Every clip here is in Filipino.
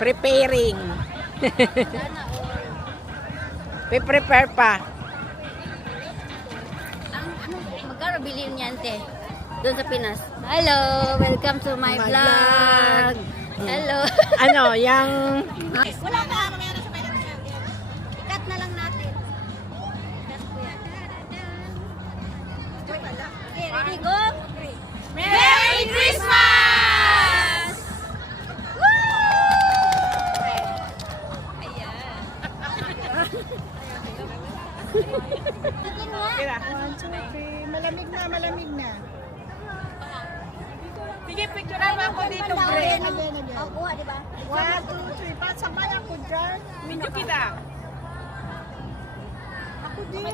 Preparing. Prepare pa. Magkano bilhin niyan, te? Doon sa Pinas. Hello! Welcome to my vlog! Hello! Ano, yung... Wala pa! Ikat na lang natin. Ikat ko yan. Okay, ready, go! Merry Christmas! Woo! Ayan. Kira. 1, 2, 3. Malamig na, malamig na. Sige, picturean mo ako dito, Bre. Again, again. Ang kuha, di ba? 1, 2, 3. Pasabay ako dyan. Video kita. Ako din.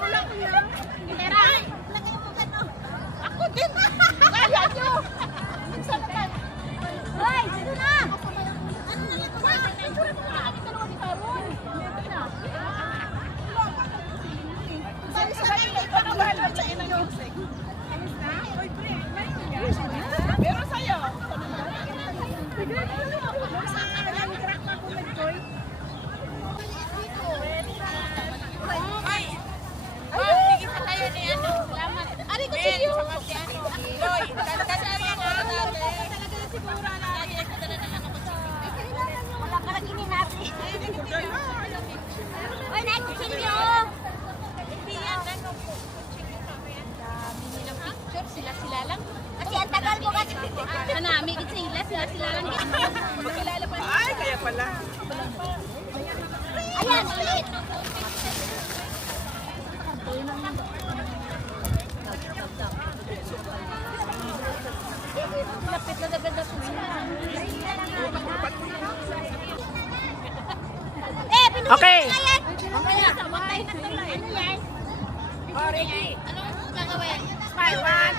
Wala ko lang. Tera! Lagay mo gano'n. Ako din. Kaya nyo. Minsan na tayo. Hoy! Sino na? Ano na lang ba? Picture mo na kami dalawa ni Taron. Meron na. Sabay-sabay na ipakabal sa inyo. Pero sa'yo. Bigyan mo lang ako. Saan ang crack na ako nag-joy? Sige sa tayo ni ano. Salamat. Ari ko sa'yo. Sama si ano. Loy, kanta sa mga natin. Wala ka lang ininati. Hoy, naikusilyo! Hindi yan, ano po. Nilang picture, sila-sila lang. Kasi ang tagal mo kasi. Hanami, sila-sila lang. Makilala pa. Ay, kaya pala. Ayan, ulit. Lapit na agad ako. Okay. Mamaya, sabay na tuloy. Ano yan? Oh, ready. Anong gagawin? Smile. 1,